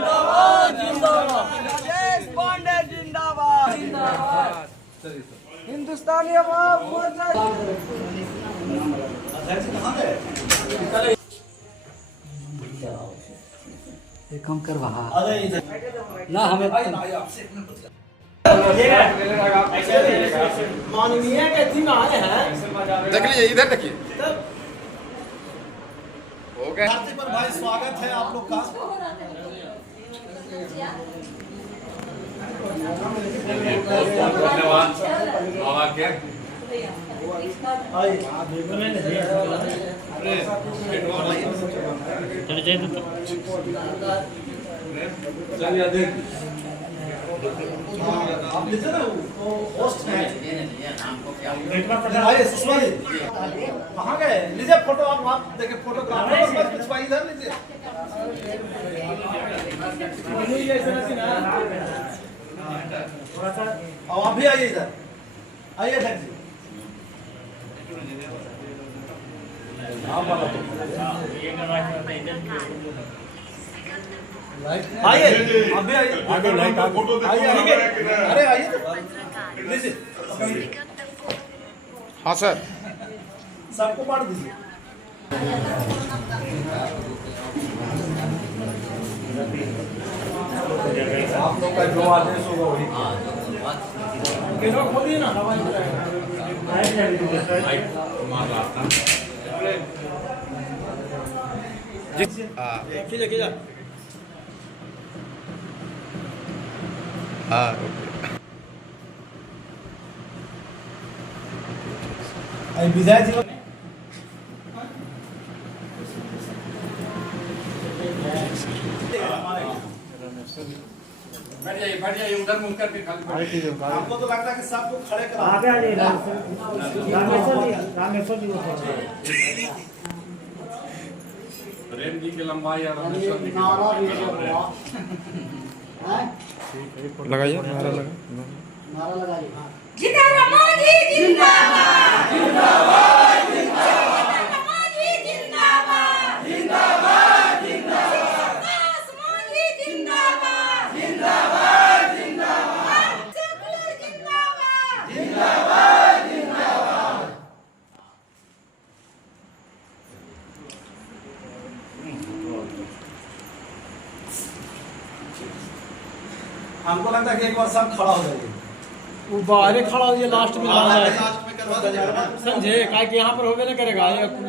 जिंदाबाद जिंदाबाद राजेश पांडे जिंदाबाद जिंदाबाद हिंदुस्तानी अवाम मोर्चा कम करवा ना हमें माननीय के दिन आए हैं। देख लीजिए इधर देखिए हो गया। धरती पर भाई स्वागत है आप लोग का। आप लीजिए ना वो होस्ट है कहाँ गए? लीजिए फोटो आप देखिए फोटोग्राफर खिंचवाई इधर लीजिए। अब आप भी आइए इधर आइए सर जी। आइए आप भी आइए आगे फोटो आइए अरे आइए लीजिए। हाँ सर सबको बांट दीजिए। आप लोग का जो आदेश होगा वही खोलिए ना। खींचा हाँ विजय जी बैठ जाइए उधर मुंह करके खाली। आपको तो लगता है कि सबको खड़े करा आगे आ जाइए रामेश्वर जी प्रेम जी की लंबाई और लगाइए नारा लगाइए। जिंदाबाद मोदी जिंदाबाद जिंदाबाद जिंदाबाद मोदी जिंदाबाद जिंदाबाद जिंदाबाद मोदी जिंदाबाद जिंदाबाद जिंदाबाद सेकुलर जिंदाबाद जिंदाबाद जिंदाबाद। हमको लगता है कि एक बार सब खड़ा हो जाइए। वो बाहर खड़ा हो लास्ट में लास्ट में करवा दीजिए। समझे काय कि यहाँ पर होबे नहीं करेगा।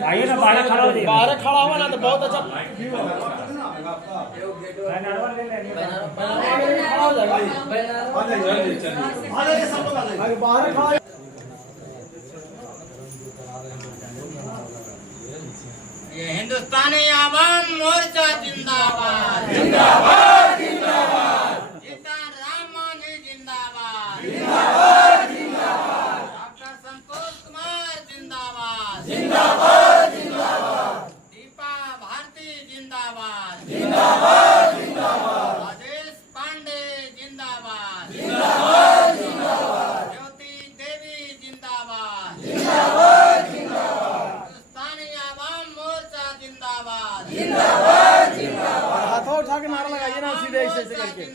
आइए ना बाहर खड़ा हो जाइए। बाहर खड़ा हुआ ना तो बहुत अच्छा व्यू है। खड़ा हो जाएगा। आ जाइए सब लोग आ जाइए। बाहर खड़ा ये हिंदुस्तानी आवाम मोर्चा जिंदाबाद जिंदाबाद जिंदाबाद जिंदाबाद राम मांझी जिंदाबाद जिंदाबाद जिंदाबाद डॉक्टर संतोष कुमार जिंदाबाद जिंदाबाद जिंदाबाद दीपा भारती जिंदाबाद जिंदाबाद जिंदाबाद राजेश पांडे जिंदाबाद जिंदाबाद जिंदाबाद ज्योति देवी जिंदाबाद जिंदाबाद जिंदाबाद हिंदुस्तानी आवाम मोर्चा जिंदाबाद जिंदाबाद जिंदाबाद। हाथों उठा के नारा लगाइए ना सीधे ऐसे करके।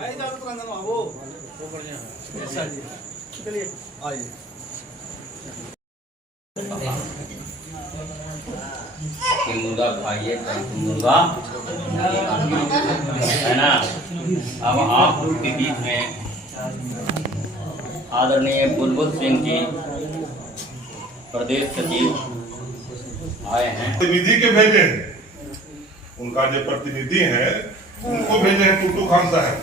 आइए जाओ तो रंजन बाबू चलिए आइए। मुर्गा खाइए मुर्गा है ना। अब आप के बीच में आदरणीय बुलबुल सिंह जी प्रदेश सचिव आए हैं। प्रतिनिधि के भेजे हैं, उनका जो प्रतिनिधि है उनको भेजे हैं टूटू खान साहब।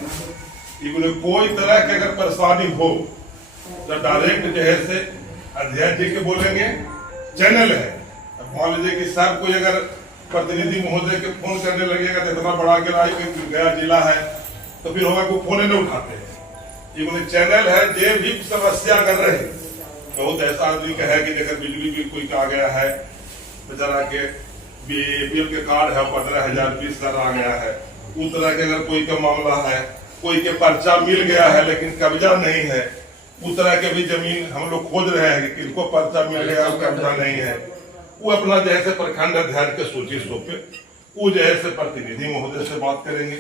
बोले कोई तरह की अगर परेशानी हो तो डायरेक्ट जो है से अध्यक्ष जी के बोलेंगे। चैनल है, मान लीजिए कि सब कोई अगर प्रतिनिधि महोदय के फोन करने लगेगा तो इतना बड़ा गया जिला है तो फिर होगा कोई फोन नहीं उठाते। ये बोले चैनल है जो भी समस्या कर रहे हैं। बहुत ऐसा आदमी का है कि अगर बिजली बिल कोई का आ गया है बेचारा के बीपीएल के कार्ड है 15,000 20 कर आ गया है। उस तरह के अगर कोई का मामला है, कोई के पर्चा मिल गया है लेकिन कब्जा नहीं है, उस तरह के भी जमीन हम लोग खोज रहे हैं कि किनको पर्चा मिल गया कब्जा नहीं है। वो अपना जैसे प्रखंड अध्यक्ष के सूची सौंपे, वो जैसे प्रतिनिधि महोदय से बात करेंगे।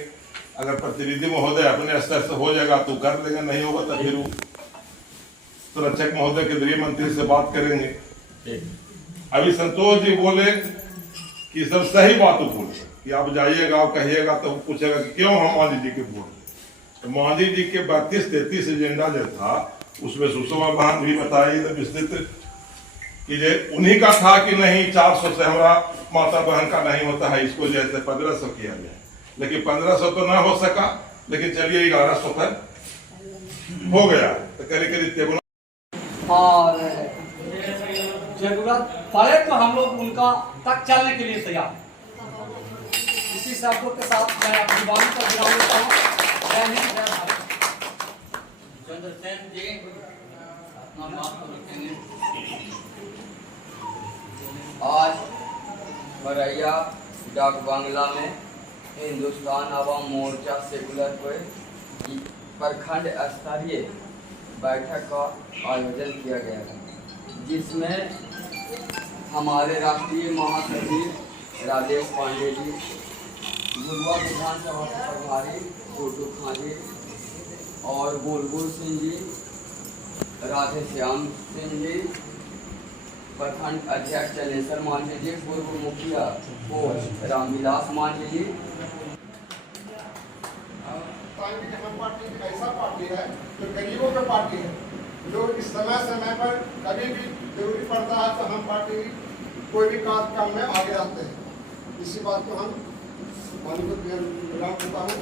अगर प्रतिनिधि महोदय अपने स्तर से हो जाएगा तो कर लेंगे, नहीं होगा तो फिर वो सुरक्षक महोदय के गृह मंत्री से बात करेंगे। अभी संतोष जी बोले कि सब सही बात बोले कि आप जाइएगा, आप कहिएगा, तो वो पूछेगा कि क्यों हम मांझी जी के वोट। तो मांझी जी के 32-33 एजेंडा जो था उसमें सुषमा बहन भी बताई तो विस्तृत कि जे उन्हीं का था कि नहीं 400 से हमारा माता बहन का नहीं होता है, इसको जैसे 1500 किया जाए। लेकिन 1500 तो ना हो सका, लेकिन चलिए 1100 तक हो गया। तो करीब और जरूरत पड़े तो हम लोग उनका तक चलने के लिए तैयार। इसी शब्दों के साथ मैं अपनी वाणी पर विराम लेता हूँ। जय हिंद, जय भारत। चंद्रसेन जी अपना बात को रखेंगे। आज बरैया डाक बांग्ला में हिंदुस्तान अवाम मोर्चा सेकुलर पर प्रखंड स्तरीय बैठक का आयोजन किया गया है, जिसमें हमारे राष्ट्रीय महासचिव राजेश पांडे जी, गुरुआ विधानसभा के प्रभारी टूटू खां जी और बुलबुल सिंह जी, राधे श्याम सिंह जी, प्रखंड अध्यक्ष चलेश्वर मांझी जी, पूर्व मुखिया कोच रामविलास मांझी जी। पार्टी ऐसा पार्टी है जो गरीबों की पार्टी है, जो इस समय पर कभी भी जरूरी पड़ता है तो हम पार्टी कोई भी काम में आगे आते हैं। इसी बात को हम विराम देता हूँ।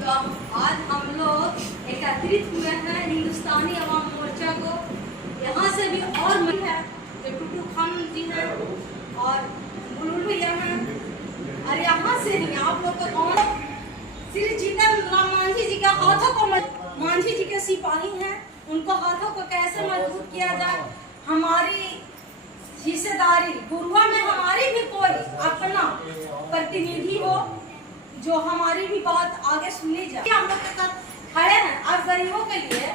तो आज हम लोग एकत्रित हुए हैं हिंदुस्तानी अवाम मोर्चा को। यहाँ से भी और मिल है जो टूटू खान जी हैं और बुलबुल भैया हैं, और यहाँ से नहीं आप लोग को श्री जीतन राम मांझी जी का हाथों को मांझी जी के सिपाही हैं, उनको हाथों को कैसे मजबूत किया जाए। हमारी हिस्सेदारी गुरुआ में हमारी भी कोई अपना प्रतिनिधि हो जो हमारी भी बात आगे सुनी जाए। हम लोग के साथ खड़े हैं और गरीबों के लिए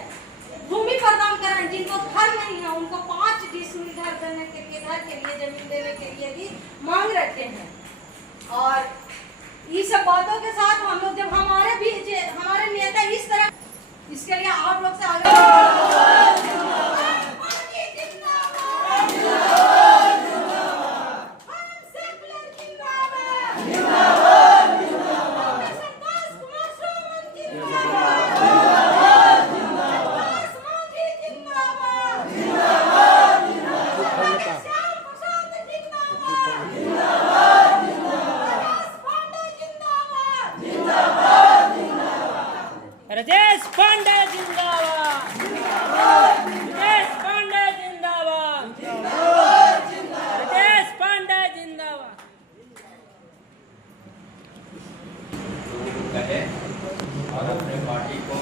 भूमि प्रदान करें। जिनको घर नहीं है उनको 5 डिसमिल घर देने के लिए, घर के लिए, जमीन देने के लिए भी मांग रखे हैं। और इस सब बातों के साथ हम लोग जब हमारे नेता इस तरह, इसके लिए आप लोग से आगे राजेश पांडे जिंदाबाद, राजेश पांडे जिंदाबाद, राजेश पांडे जिंदाबाद। कहे और अपने पार्टी को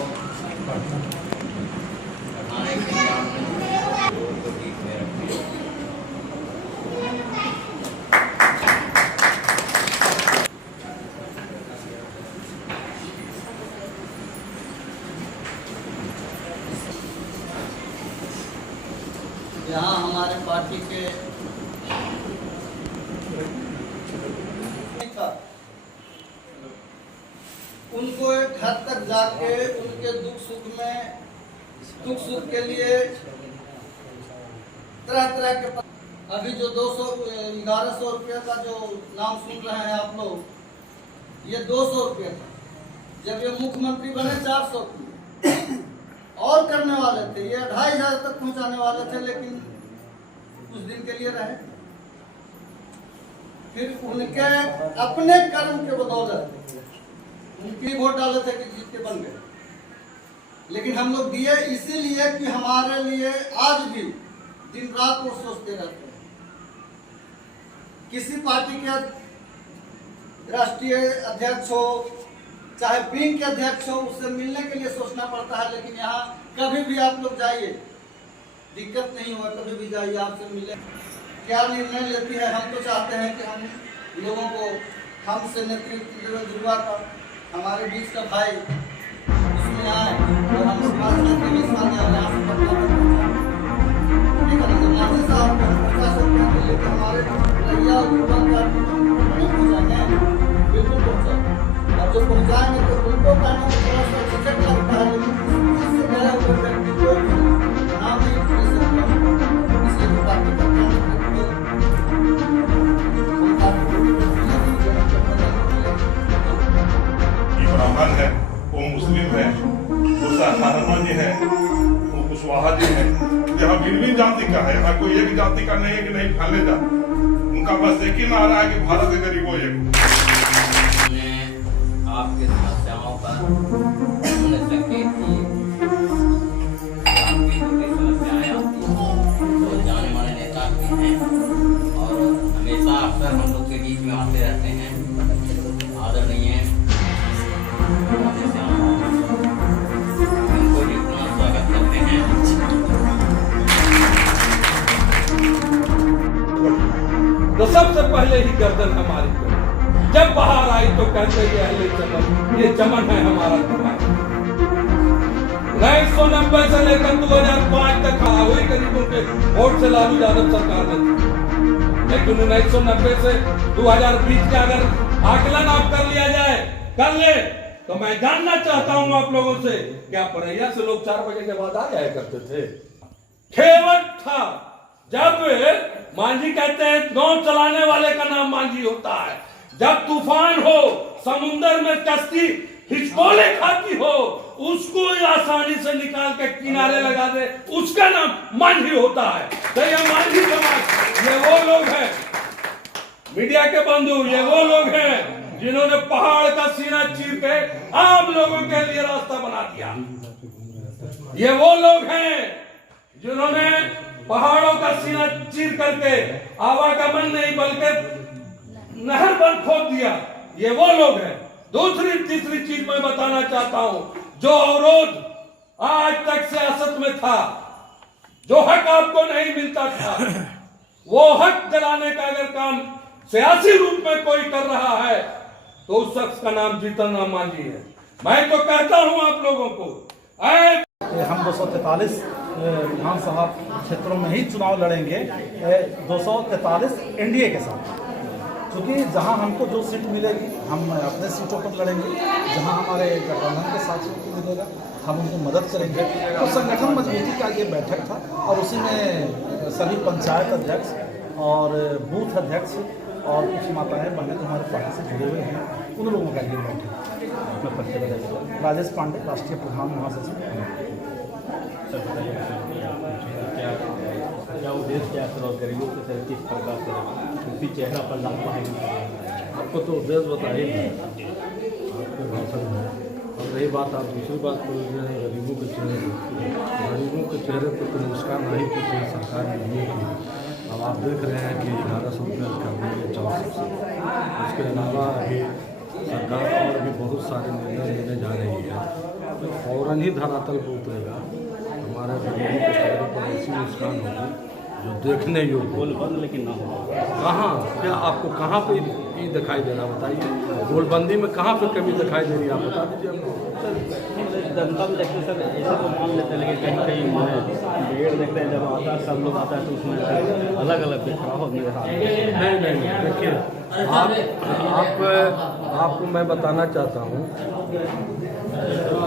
बढ़ाने के लिए लोगों को बीच में रखें। यहाँ हमारे पार्टी के उनको एक हद तक जाके उनके दुख सुख के लिए तरह के अभी जो 1100 रुपये का जो नाम सुन रहे हैं आप लोग, ये 200 रुपये था। जब ये मुख्यमंत्री बने 400 और करने वाले थे, ये 2500 तक पहुंचाने वाले थे, लेकिन कुछ दिन के लिए रहे। फिर उनके अपने कर्म के बदौलत उनकी वोट डाले थे कि जीत के बन गए, लेकिन हम लोग दिए इसीलिए कि हमारे लिए आज भी दिन रात वो सोचते रहते हैं। किसी पार्टी के राष्ट्रीय अध्यक्ष हो चाहे विंग के अध्यक्ष हो, उससे मिलने के लिए सोचना पड़ता है, लेकिन यहाँ कभी भी आप लोग जाइए, दिक्कत नहीं हुआ, कभी भी जाइए, आपसे मिले। क्या निर्णय लेती है, हम तो चाहते हैं कि हम लोगों को हमसे नेतृत्व जुड़ा था, हमारे बीच का भाई उसमें आए और हम समाज के मिसाल माजी साहब को 50 रुपया के लेकर हमारे रैया युवा का पहुँचाएंगे, बिल्कुल पहुँचाएंगे। और जो पहुँचाएंगे तो उनको कहने में थोड़ा सा झिझक लगता है, लेकिन इससे मेरा कोई व्यक्ति को नाम नहीं ले सकता, इसलिए तो पार्टी का ब्राह्मण है, वो मुस्लिम है, वो सहारमा जी है, वो कुशवाहा जी है। यहाँ भिन्न जाति का है, यहाँ कोई एक जाति का नहीं है कि नहीं फैले जा। उनका बस एक ही नारा है कि भारत के गरीबों एक। आपकी समस्याओं पर सुन सके कि आपकी जो भी समस्याएं आती हैं वो जाने माने नेता भी हैं और हमेशा अक्सर हम लोग के बीच में आते रहते हैं। आदरणीय इनको भी पुनः स्वागत करते हैं। तो सबसे पहले ही गर्दन हमारी को जब बाहर आई तो कहते थे अहले चमन, ये चमन है हमारा तुम्हारा। 1990 से लेकर 2005 तक हुई गरीबों के वोट से लालू यादव सरकार ने, लेकिन 1990 से 2020 का अगर आकलन आप कर लिया जाए कर ले तो मैं जानना चाहता हूं आप लोगों से, क्या परैया से लोग 4 बजे के बाद आ जाया करते थे? खेवट था जब मांझी कहते हैं गांव चलाने वाले का नाम मांझी होता है। जब तूफान हो, समुद्र में कश्ती हिचकोले खाती हो, उसको आसानी से निकाल के किनारे लगा दे, उसका नाम मांझी होता है। तो ये मांझी समाज, ये वो लोग हैं, मीडिया के बंधु, ये वो लोग हैं जिन्होंने पहाड़ का सीना चीर के आम लोगों के लिए रास्ता बना दिया। ये वो लोग हैं जिन्होंने पहाड़ों का सीना चीर करके आवागमन नहीं बल्कि नहर बंद खोद दिया। ये वो लोग हैं। दूसरी तीसरी चीज मैं बताना चाहता हूं, जो अवरोध आज तक सियासत में था, जो हक आपको नहीं मिलता था, वो हक दिलाने का अगर काम सियासी रूप में कोई कर रहा है तो उस शख्स का नाम जीतन राम मांझी है। मैं तो कहता हूं आप लोगों को, हम 243 विधानसभा क्षेत्रों में ही चुनाव लड़ेंगे, 243 एनडीए के साथ, क्योंकि जहां हमको जो सीट मिलेगी हम अपने सीटों पर लड़ेंगे, जहां हमारे गठबंधन के साथ सीट मिलेगा हम उनको मदद करेंगे। तो संगठन मजबूती का ये बैठक था और उसी में सभी पंचायत अध्यक्ष और बूथ अध्यक्ष और कुछ माताएं बहनें हमारे पार्टी से जुड़े हुए हैं, उन लोगों का ये बैठक। राजेश पांडे, राष्ट्रीय प्रधान महासचिव। क्या उद्देश्य है सर, गरीबों के सर किस प्रकार से उसी चेहरा पर ला पाएंगे? आपको तो उद्देश्य बताइए आपके भाषण में। और रही बात, आप दूसरी बात बोल रहे हैं गरीबों के चेहरे पर, गरीबों के चेहरे पर तो मुस्कान नहीं की सरकार ने दिए की। अब आप देख रहे हैं कि 1100 रुपये कर देंगे 400। उसके अलावा अभी सरकार और भी बहुत सारे निर्णय लेने जा रही है तो फौरन ही धरातल पर उतरेगा। हमारे गरीबों के चेहरे पर ऐसी मुस्कान होगी जो देखने योग्य। गोल बंद लेकिन ना हो कहाँ, क्या आपको कहाँ पे ये दिखाई दे रहा बताइए? गोलबंदी में कहाँ पे कमी दिखाई दे रही है आप बता दीजिए हमको। जनता में देखते सर ऐसे तो मान लेते हैं, लेकिन कहीं कहीं भीड़ देखते हैं जब आता है सब लोग आता है तो उसमें अलग अलग बिखराव मेरे हाथ में। नहीं देखिए, आपको मैं बताना चाहता हूँ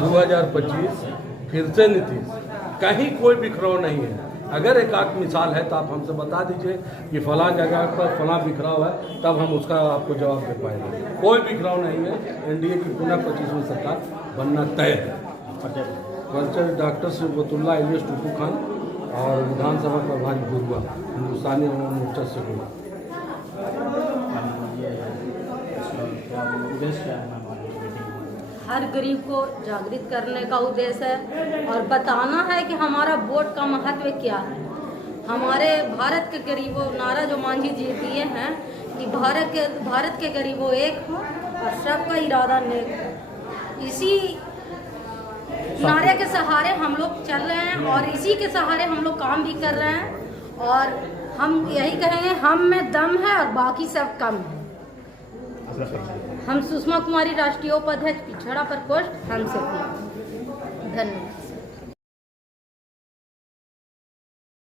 2025 फिर से नीतीश, कहीं कोई बिखराव नहीं है। अगर एक आध मिसाल है तो आप हमसे बता दीजिए कि फलां जगह पर फलां बिखराव है, तब हम उसका आपको जवाब दे पाएंगे। कोई बिखराव नहीं है। एनडीए की पुनः 25वीं सरकार बनना तय है। परिचय डॉक्टर सिबतुल्ला इलियास टुटू खान और विधानसभा प्रभारी गुरुआ, हिंदुस्तानी अवाम मोर्चा से हुआ। हर गरीब को जागृत करने का उद्देश्य है और बताना है कि हमारा वोट का महत्व क्या है। हमारे भारत के गरीबों, नारा जो मांझी जी दिए हैं कि भारत के गरीबों एक हो और सबका इरादा नेक हो, इसी नारे के सहारे हम लोग चल रहे हैं और इसी के सहारे हम लोग काम भी कर रहे हैं। और हम यही कहेंगे, हम में दम है और बाकी सब कम है। हम सुषमा कुमारी, राष्ट्रीय उपाध्यक्ष, पिछड़ा प्रकोष्ठ, हमसे। धन्यवाद।